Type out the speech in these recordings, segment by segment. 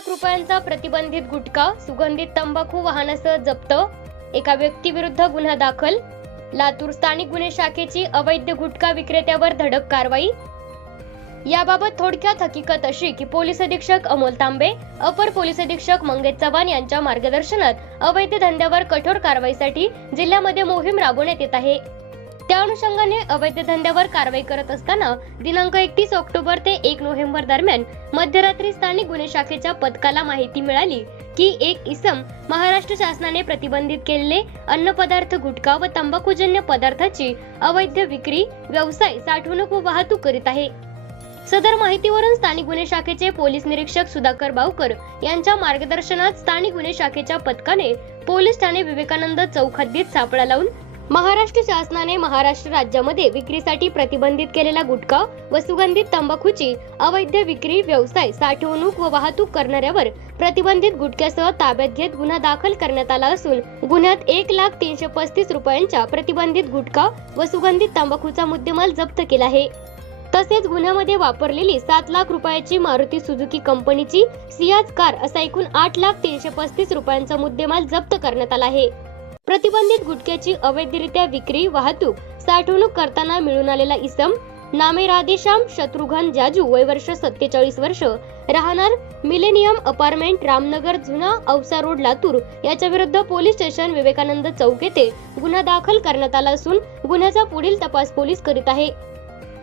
लाख रुपयांचा प्रतिबंधित गुटखा सुगंधित तंबाखू वाहनासह जप्त एका व्यक्तीविरुद्ध गुन्हा दाखल. लातूर स्थानिक गुन्हे शाखेची अवैध गुटखा विक्रेत्यावर धडक कारवाई. याबाबत थोडक्यात हकीकत अशी की पोलीस अधीक्षक अमोल तांबे अपर पोलीस अधीक्षक मंगेश चव्हाण यांच्या मार्गदर्शनात अवैध धंद्यावर कठोर कारवाईसाठी जिल्ह्यामध्ये मोहीम राबवण्यात येत आहे. त्या अनुषंगाने अवैध धंद्यावर कारवाई करत असताना दिनांक एकतीस ऑक्टोबर ते एक नोव्हेंबर दरम्यान मध्यरात्री स्थानिक गुन्हे शाखेच्या पथकाला माहिती मिळाली की एक इसम महाराष्ट्र शासनाने प्रतिबंधित केलेले अन्नपदार्थ गुटखा व तंबाखूजन्य पदार्थाची अवैध विक्री व्यवसाय साठवणूक व वाहतूक करीत आहे. सदर माहितीवरून स्थानिक गुन्हे शाखेचे पोलीस निरीक्षक सुधाकर बावकर यांच्या मार्गदर्शनात स्थानिक गुन्हे शाखेच्या पथकाने पोलीस ठाणे विवेकानंद चौक हद्दीत सापळा लावून महाराष्ट्र शासनाने महाराष्ट्र राज्यामध्ये विक्रीसाठी प्रतिबंधित केलेला गुटखा व सुगंधित तंबाखूची अवैध विक्री व्यवसाय साठवणूक व वाहतूक करणाऱ्यावर प्रतिबंधित गुटख्यासह ताब्यात घेत गुन्हा दाखल करण्यात आला असून गुन्ह्यात एक लाख तीनशे पस्तीस रुपयांच्या प्रतिबंधित गुटखा व सुगंधित तंबाखूचा मुद्देमाल जप्त केला आहे. तसेच गुन्ह्यामध्ये वापरलेली सात लाख रुपयाची मारुती सुझुकी कंपनीची सियाज कार असा एकूण आठ लाख तीनशे पस्तीस रुपयांचा मुद्देमाल जप्त करण्यात आला आहे. प्रतिबंधित गुटख्याची अवैधरित्या विक्री वाहतूक साठवणूक करताना मिळून आलेला इसम नामे राधेश्याम शत्रुघ्न जाजू वय वर्ष सत्तेचाळीस वर्ष राहणार मिलेनियम अपार्टमेंट रामनगर जुना औसा रोड लातूर याच्या विरुद्ध पोलीस स्टेशन विवेकानंद चौक येथे गुन्हा दाखल करण्यात आला असून गुन्ह्याचा पुढील तपास पोलीस करीत आहे.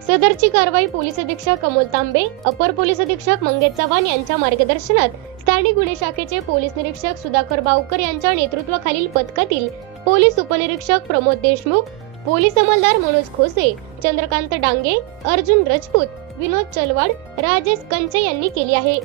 सदरची कारवाई पोलीस अधीक्षक अमोल तांबे अपर पोलीस अधीक्षक मंगेश चव्हाण यांच्या मार्गदर्शनात स्थानिक गुन्हे शाखेचे पोलीस निरीक्षक सुधाकर बावकर यांच्या नेतृत्वाखालील पथकातील पोलीस उपनिरीक्षक प्रमोद देशमुख पोलीस अंमलदार मनोज खोसे चंद्रकांत डांगे अर्जुन रजपूत विनोद चलवाड राजेश कंचे यांनी केली आहे.